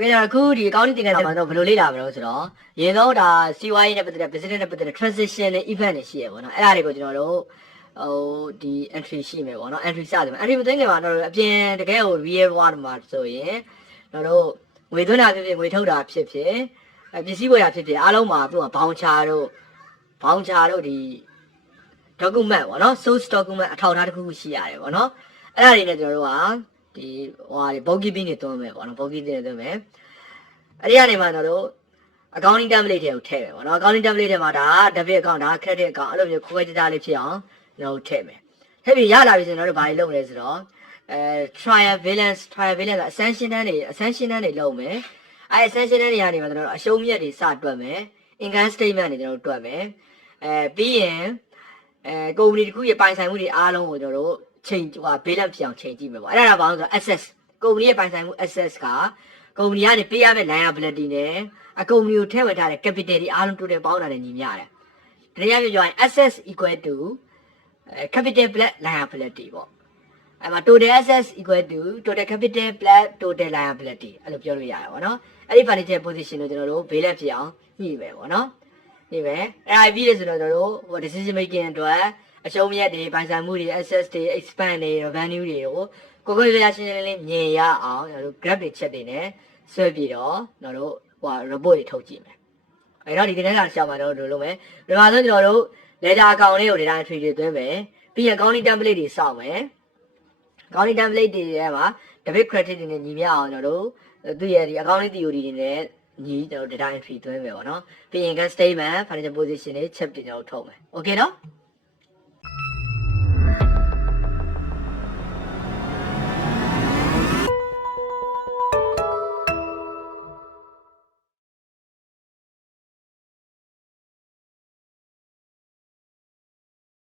Okay အခုဒီအကောင့်တင်တဲ့မှာတော့ဘယ်လိုလေ့လာမလို့ဆိုတော့ရေတော့ဒါ CY နဲ့ပတ်သက်တဲ့ business နဲ့ပတ်သက်တဲ့ transition နဲ့ event တွေရှိရပေါ့နော်အဲ့ဒါတွေကိုကျွန်တော်တို့ဒီ entry ရှိမယ်ပေါ့နော် entry စတယ် entry မသိငယ်မှာတော့အပြင်တကယ်ကို real world မှာဆိုရင်ကျွန်တော်တို့ငွေသွင်းတာဖြစ်ဖြစ်ငွေထုတ်တာဖြစ်ဖြစ်ပစ္စည်းဝယ်တာဖြစ်ဖြစ်အားလုံးမှာသူက voucher တို့ဒီ document ပေါ့နော် source document အထောက်အထားတစ်ခုရှိရတယ်ပေါ့နော်အဲ့ဒါတွေနဲ့ကျွန်တော်တို့ကဒီbookkeeping တွေသွင်းမယ်ပေါ့နော် bookkeeping တွေသွင်းမယ်အဲ့ဒီကနေမှကျွန်တော်တို့ accounting template တွေကိုထည့်မယ်ပေါ့နော် accounting template ထဲမှာဒါ debit account ဒါ credit account အဲ့လိုမျိုးခွဲခြားခြားလေးဖြစ်အောင်ကျွန်တော်တို့ထည့်မယ်ထည့်ပြီးရလာပြီဆိုရင်ကျွန်တော်တို့ဘာတွေလုပ်လဲဆိုတော့trial balance ascension တန်းတွေလုပ်မယ်အဲ့ ascension တန်းတွေကနေမှကျွန်တော်တို့အရှုံးမြတ်တွေစတွက်မယ် income statement တွေကျွန်တော်တို့တွက်မယ်ပြီးရင်ကုမ္ပဏီတစ်ခုရဲ့ပိုင်ဆိုင်မှုတွေအားလုံးကိုကျွန်တော်တို့ချိန်ဘေးလက်ဖြစ်အောင်ချိန်ကြည့်မယ်ပေါ့အဲ့ဒါကဘာလို့ဆိုတော့ access ကုမ္ပဏီရဲ့ပိုင်ဆိုင်မှု access ကကုမ္ပဏီကနေပေးရမယ့် liability နဲ့အကုမ္ပဏီကိုထည့်ဝင်ထားတဲ့ capital တွေအားလုံးတိုးတယ်ပေါင်းတာနဲ့ညီမျှတယ်တရားပြောရင် access equal to capital plus liability ပေါ့အဲ့မှာ total assets equal to total capital plus total liability အဲ့လိုပြောလို့ရတယ်ပေါ့နော်အဲ့ဒီ financial position ကိုကျွန်တော်တို့ဘေးလက်ဖြစ်အောင်ညှိမယ်ပေါ့နော်ညှိမယ်အဲ့ဒါပြီးရဆိုတော့ကျွန်တော်တို့ decision making အတွက်အရှုံးမြတ်တွေပိုင်ဆိုင်မှုတွေ assets တွေ expand တွေ revenue တွေကိုကိုယ်ကိုယ်ရရှင်းရှင်းလင်းလင်းမြင်ရအောင်ကျွန်တော်တို့ graph တွေချက်တွေနဲ့ဆွဲပြီးတော့ကျွန်တော်တို့report တွေထုတ်ကြည့်မယ်အဲ့တော့ဒီကနေ့ကရှောင်းမှာတော့တို့လုပ်မယ်ဒီမှာဆိုကျွန်တော်တို့ ledger account လေးကို data entry တွေသွင်းမယ်ပြီးရင် accounting template တွေစောင့်မယ် accounting template တွေထဲမှာ debit credit တွေနဲ့ညီမျှအောင်ကျွန်တော်တို့သူ့ရဲ့ဒီ accounting theory တွေနဲ့ညီကျွန်တော်တို့ data entry သွင်းမယ်ပေါ့နော်ပြီးရင် income statement financial position တွေ check တွေကျွန်တော်တို့ထုတ်မယ် okay နော်